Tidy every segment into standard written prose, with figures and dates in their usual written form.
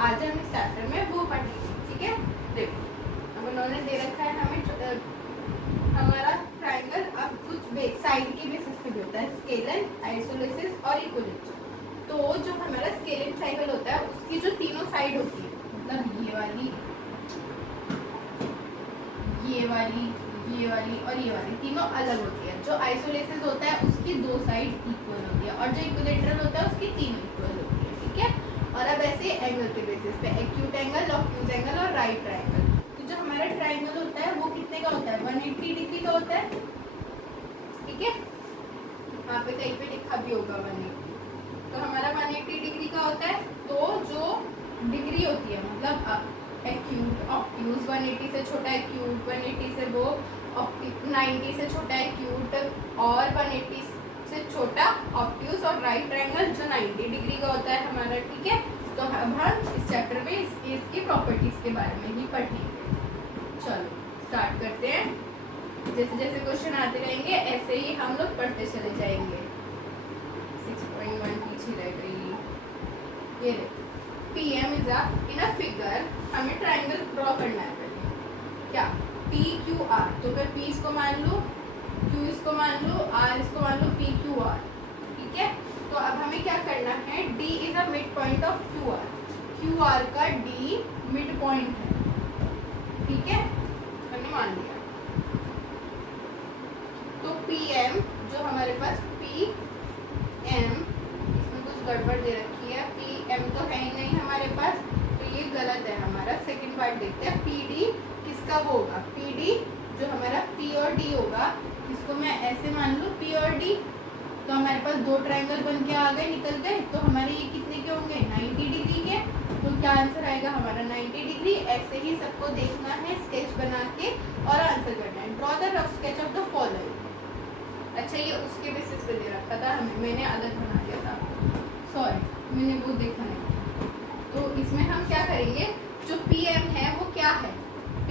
आज हम इस चैप्टर में वो पढ़ेंगे, ठीक है। देखो अब उन्होंने दे रखा है हमें हमारा ट्राइंगल। अब कुछ साइड के बेसिस पे भी होता है, स्केलन, आइसोलेसिस और इक्विलेटरल। तो जो हमारा स्केलन ट्राइंगल होता है उसकी जो तीनों साइड होती है, मतलब ये वाली और ये वाली तीनों अलग होती है। जो आइसोलेसिस होता है उसकी दो साइड इक्वल होती है और जो इक्विलेटरल होता है उसकी तीनों इक्वल होती है, ठीक है। और अब ऐसे एंगल के बेसिस पे एक्यूट एंगल, ऑब्ट्यूज एंगल और राइट ट्राइंगल। तो जो हमारा ट्राइंगल होता है वो कितने का होता है, 180 डिग्री का होता है, ठीक है। वहाँ पे कहीं पे लिखा भी होगा 180। तो हमारा 180 डिग्री का होता है। तो जो डिग्री होती है मतलब एक्यूट, ऑब्ट्यूज, 180 से छोटा एक्यूट, 180 से वो 90 से छोटा एक्यूट और 180 से छोटा ऑब्ट्यूज और राइट ट्रायंगल जो 90 डिग्री का होता है हमारा, ठीक है। तो अब हम इस चैप्टर में इसकी प्रॉपर्टीज के बारे में ही पढ़ेंगे। चलो स्टार्ट करते हैं। जैसे जैसे क्वेश्चन आते रहेंगे ऐसे ही हम लोग पढ़ते चले जाएंगे। 6.1 पीछे रह गई। ये देखो PM is in a figure, हमें ट्राइंगल ड्रॉ करना है पहले। क्या PQR, तो अगर P इसको मान लूँ, Q इसको मान लूँ, R इसको मान लूँ, PQR, ठीक है। तो अब हमें क्या करना है, D is a mid point of QR, QR का D मिड पॉइंट है, ठीक है, हमने मान लिया। तो PM जो हमारे पास PM, इसमें कुछ गड़बड़ दे रखी है, PM तो है ही नहीं हमारे पास, तो ये गलत है हमारा। सेकंड पार्ट देखते हैं। PD किसका वो होगा, PD जो हमारा P और D होगा, इसको मैं ऐसे मान लूँ P और D, तो हमारे पास दो ट्रायंगल बन के आ गए, निकल गए। तो हमारे ये कितने के होंगे, 90 डिग्री के। तो क्या आंसर आएगा हमारा 90 डिग्री। ऐसे ही सबको देखना है, स्केच बना के और आंसर करना है। Draw the rough sketch of the following. अच्छा ये उसके बेसिस पे दे रखा था हमें, मैंने अलग बना दिया था, सॉरी मैंने वो देखा नहीं। तो इसमें हम क्या करेंगे, जो PM है वो क्या है, P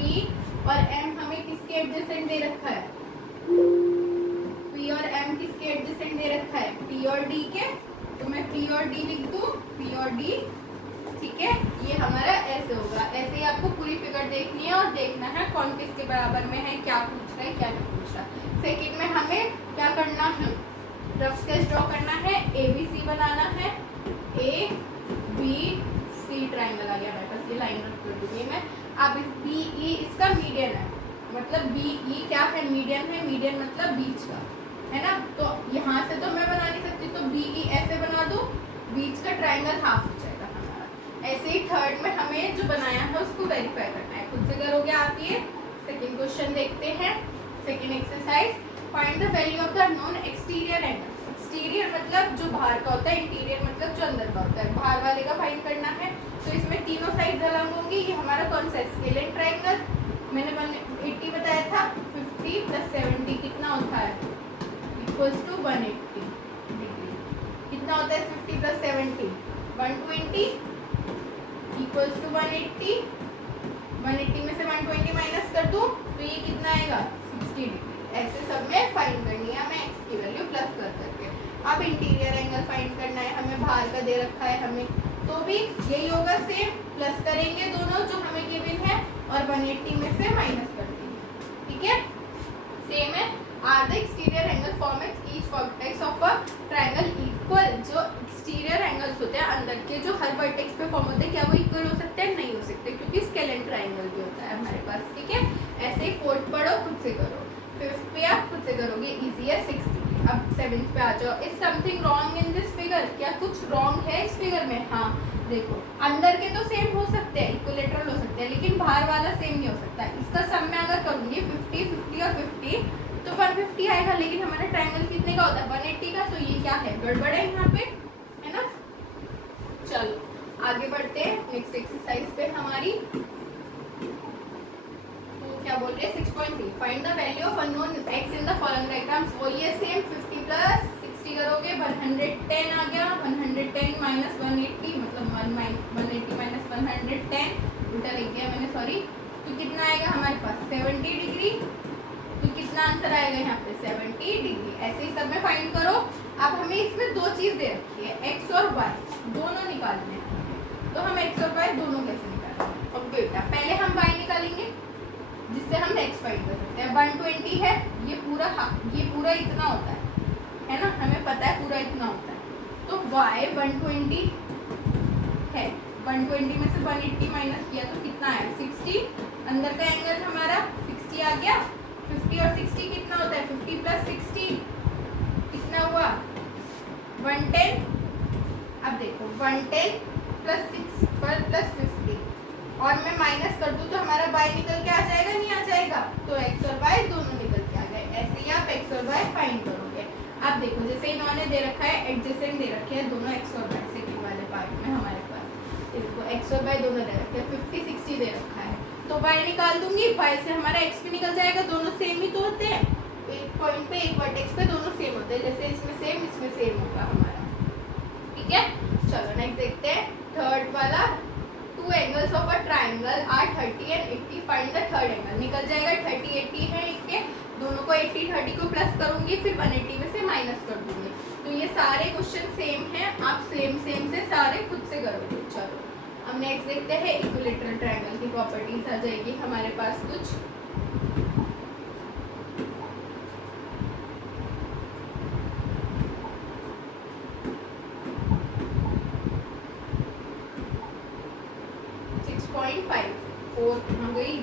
और M हमें किसके एडजेसेंट दे रखा है, P और M किसके एडजेसेंट दे रखा है, P और D के। तो मैं P और D लिख दूँ, P और D, ठीक है। ये हमारा ऐसे होगा। ऐसे ही आपको पूरी फिगर देखनी है और देखना है कौन किसके बराबर में है, क्या पूछ रहा है क्या नहीं पूछ रहा। सेकंड में हमें क्या करना है, रफ स्केच ड्रॉ करना है, ABC बनाना है, ABC ट्राइंगल आ गया मेरे पास, ये लाइन रख कर दूंगी मैं। अब BE इसका मीडियन है, मतलब BE क्या है, मीडियन है, मीडियन मतलब बीच का, है ना। तो यहाँ से तो मैं बना नहीं सकती, तो BE ऐसे बना दूँ, बीच का ट्राइंगल हाफ हो जाएगा हमारा। ऐसे ही थर्ड में हमें जो बनाया है उसको वेरीफाई करना है, खुद से करोगे आप ये। सेकेंड क्वेश्चन देखते हैं, second exercise. Find the value of the non exterior angle. Exterior मतलब जो बाहर का होता है, इंटीरियर मतलब जो अंदर का होता है। बाहर वाले का फाइंड करना है। तो इसमें तीनों साइड अलग होंगी। ये हमारा कौन सा स्केलेन ट्राइंगल, मैंने 180 बताया था, 50 + 70 कितना होता है, इक्वल्स टू 180 डिग्री। कितना होता है 50 + 70, 120 इक्वल्स टू 180। 180 में से 120 माइनस कर दूँ तो ये कितना आएगा, 60 डिग्री। ऐसे सब में फाइंड करनी है हमें x की वैल्यू प्लस कर करके। अब इंटीरियर एंगल फाइंड करना है हमें, बाहर का दे रखा है हमें, तो भी यही होगा सेम, प्लस करेंगे दोनों जो हमें गिवन है और 180 में से माइनस कर देंगे, ठीक है। सेम है। Are the exterior angle form at each vertex of a triangle equal. जो एक्सटीरियर एंगल्स होते हैं अंदर के, जो हर वर्टेक्स पे फॉर्म होते हैं, क्या वो इक्वल हो सकते हैं, नहीं हो सकते, क्योंकि स्केलेन ट्रायंगल भी होता है हमारे पास, ठीक है। ऐसे ही फोर्थ पढ़ो, खुद से करो। फिफ्थ पे आप खुद से करोगे, इजी है, 60। अब सेवेंथ पे आ जाओ। Is something wrong in this figure, क्या कुछ रॉन्ग है इस फिगर में। हाँ देखो, अंदर के तो सेम हो सकते हैं, इक्विलेटरल हो सकते हैं, लेकिन बाहर वाला सेम नहीं हो सकता। इसका सम में अगर करूँगी 50, 50 और 50 तो 150 आएगा, लेकिन हमारा ट्रायंगल कितने का होता है, 180 का। तो ये क्या है, गड़बड़ है यहाँ पे, है ना। चलो आगे बढ़ते हैं नेक्स्ट एक्सरसाइज पे हमारी। क्या बोल रहे हैं, 6.3 find the value of unknown x in the following diagrams. वो ये सेम 50 + 60 करोगे, 110 आ गया, 110 - 180 मतलब 180 - 110 उल्टा लिख दिया मैंने, सॉरी। तो कितना आएगा हमारे पास 70 डिग्री। तो कितना आंसर आएगा यहाँ पे 70 डिग्री। ऐसे ही सब में फाइंड करो। अब हमें इसमें दो चीज़ दे रखी है, x और y दोनों निकालने हैं। तो हम x और y वाई दोनों कैसे निकालेंगे? अब बेटा पहले हम वाई निकालेंगे जिससे हम एक्स फाइंड कर सकते हैं। 120 है, ये पूरा इतना होता है ना, हमें पता है पूरा इतना होता है। तो y 120 है, 120 में से 180 माइनस किया तो कितना आया 60। अंदर का एंगल हमारा 60 आ गया। 50 और 60 कितना होता है 50 प्लस 60 कितना हुआ 110। अब देखो 110 प्लस 6 प्लस 50 और मैं माइनस कर दूं तो हमारा y निकल के आ जाएगा, नहीं आ जाएगा? तो x और y दोनों निकल के आ गए। ऐसे ही आप x और y फाइंड करोगे। अब देखो जैसे इन्होंने दे रखा है एडजेसेंट दे रखे हैं दोनों x और y सेकंड वाले पार्ट में हमारे पास। देखो x और y दोनों दे रखे हैं, 50 60 दे रखा है तो y निकाल दूंगी, y से हमारा x भी निकल जाएगा, दोनों सेम ही तो होते हैं। एक पॉइंट पे एक वर्टेक्स पे दोनों सेम होते हैं, जैसे इसमें सेम होगा हमारा। ठीक है, चलो नेक्स्ट देखते हैं। थर्ड वाला, two angles of a triangle are 30 and 80, find the third angle. निकल जाएगा 30 80 है इनके, दोनों को 80 30 को प्लस करूंगी, फिर 180 में से माइनस कर दूंगी। तो ये सारे क्वेश्चन सेम हैं, आप सेम से सारे खुद से करोगे। चलो अब नेक्स्ट देखते हैं। इक्विलैटरल ट्रायंगल की प्रॉपर्टीज आ जाएगी हमारे पास कुछ। हो गई।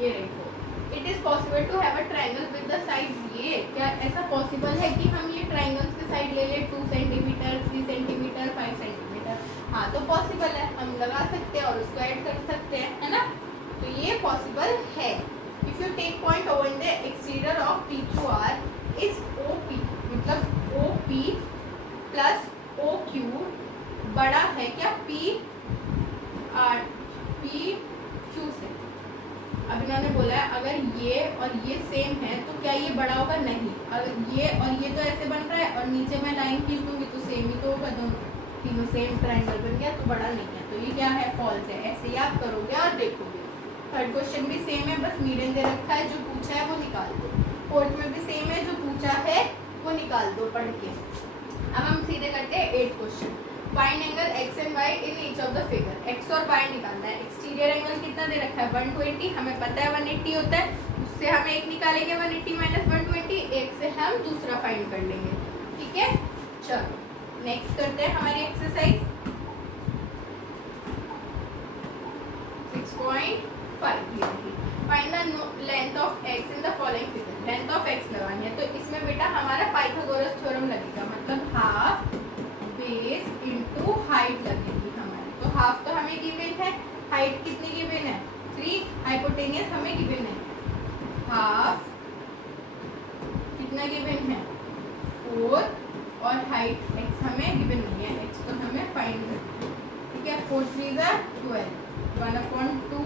ये देखो, it is possible to have a triangle with the sides. ये क्या ऐसा पॉसिबल है कि हम ये ट्रायंगल्स के साइड ले ले 2 सेंटीमीटर 3 सेंटीमीटर 5 सेंटीमीटर? हाँ तो पॉसिबल है, हम लगा सकते हैं और उसको ऐड कर सकते हैं, है ना? तो ये पॉसिबल है। If you take point over in the exterior of PQR is OP, मतलब OP प्लस OQ बड़ा है क्या PQ से? अब इन्होंने बोला है अगर ये और ये सेम है तो क्या ये बड़ा होगा? नहीं। अगर ये और ये तो ऐसे बन रहा है और नीचे मैं लाइन खींच दूंगी तो सेम ही तो होगा, दोनों तीनों सेम ट्रायंगल बन गया, तो बड़ा नहीं है। तो ये क्या है? फॉल्स है। ऐसे ही आप करोगे और देखोगे। थर्ड क्वेश्चन भी सेम है, बस मीडियन दे रखा है, जो पूछा है वो निकाल दो। फोर्थ में भी सेम है, जो पूछा है वो निकाल दो पढ़ के। अब हम सीधे करते हैं 8 question. Find angle x and y in each of the figure. x और y निकालना है। एक्सटीरियर एंगल कितना दे रखा है 120, हमें पता है 180 होता है, उससे हम एक निकालेंगे 180 माइनस 120, एक से हम दूसरा फाइंड कर लेंगे। ठीक है, चलो नेक्स्ट करते हैं हमारी exercise 6.5। Find the length of x in the following figure. Length of x लगानी है तो इसमें बेटा हमारा पाइथागोरस थ्योरम लगेगा, मतलब हाफ बेस इनटू हाइट लगेगी हमारी। तो हाफ तो हमें गिवन है, हाइट कितनी गिवन है 3, हाइपोटेनियस हमें गिवन है हाफ, कितना गिवन है 4 और हाइट x हमें गिवन नहीं है, x तो हमें फाइंड करना है। ठीक है, 4 3 12, 1/2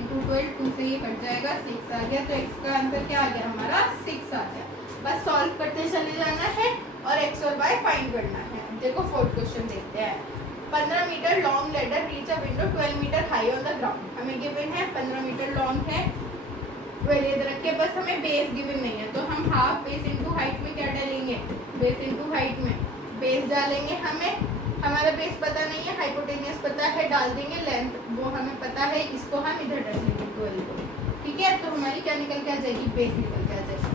इंटू 12, 2 से ये कट जाएगा 6 आ गया। तो x का आंसर क्या आ गया हमारा 6 आ गया। बस सॉल्व करते चले जाना है और x और y फाइंड करना है। देखो फोर्थ क्वेश्चन देखते हैं। 15 metre long ladder reach a window 12 metre high on the ground. हमें गिवन है 15 मीटर लॉन्ग है, 12 इधर रखिए, बस हमें बेस गिवन नहीं है तो हम हाफ बेस इनटू हाइट में क्या डालेंगे? बेस इनटू हाइट में बेस डालेंगे। हमारा बेस पता नहीं है, हाइपोटेनियस पता है, डाल देंगे। लेंथ वो हमें पता है, इसको हम इधर डाल देंगे 12 को। ठीक है, तो हमारी क्या निकल के आ जाएगी? बेस निकल के आ जाएगी।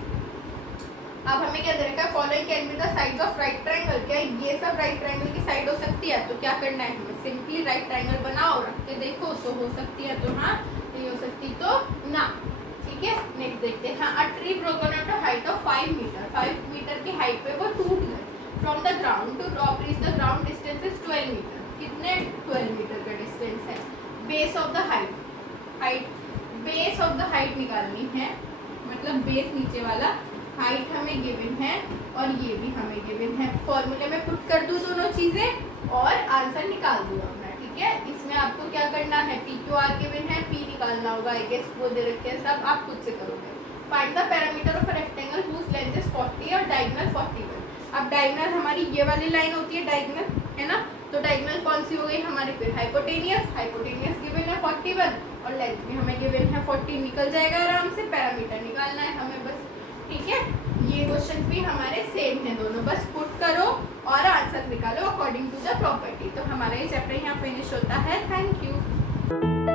अब हमें क्या दे रखा है? Following can be the sides of right triangle. क्या ये सब राइट ट्रायंगल की साइड हो सकती है? तो क्या करना है हमें? सिंपली राइट ट्रायंगल बनाओ, रख के देखो तो हो सकती है तो हाँ, नहीं हो सकती तो ना। ठीक है, नेक्स्ट देखते हैं। हाँ, a tree broken at a height of 5 metre, 5 metre की हाइट पे वो टूट गए। From the ground to top reach the ground distance is 12 metre. कितने? 12 मीटर का डिस्टेंस है। Base of the height base of the height निकालनी है, मतलब बेस नीचे वाला, हाइट हमें गिवन है और ये भी हमें गिवन है। फॉर्मूले में पुट कर दूं दोनों चीजें और आंसर निकाल दूं अपना। ठीक है, इसमें आपको क्या करना है? PQR गिवन है, P निकालना होगा। आई गेस वो दे रखे हैं, सब आप खुद से करोगे। Find the parameter of a rectangle whose length is 40 और डायगोनल 41। अब डायगोनल हमारी ये वाली लाइन होती है डायगोनल, है ना? तो डायगोनल कौन सी हो गई हमारे? फिर हाइपोटेनियस गिवन है 41 और लेंथ भी हमें गिवन है 40। निकल जाएगा आराम से, पैरामीटर निकालना है हमें बस। ठीक है, ये क्वेश्चन भी हमारे सेम है दोनों, बस पुट करो और आंसर निकालो अकॉर्डिंग टू द प्रॉपर्टी। तो हमारा ये चैप्टर यहाँ फिनिश होता है। Thank you.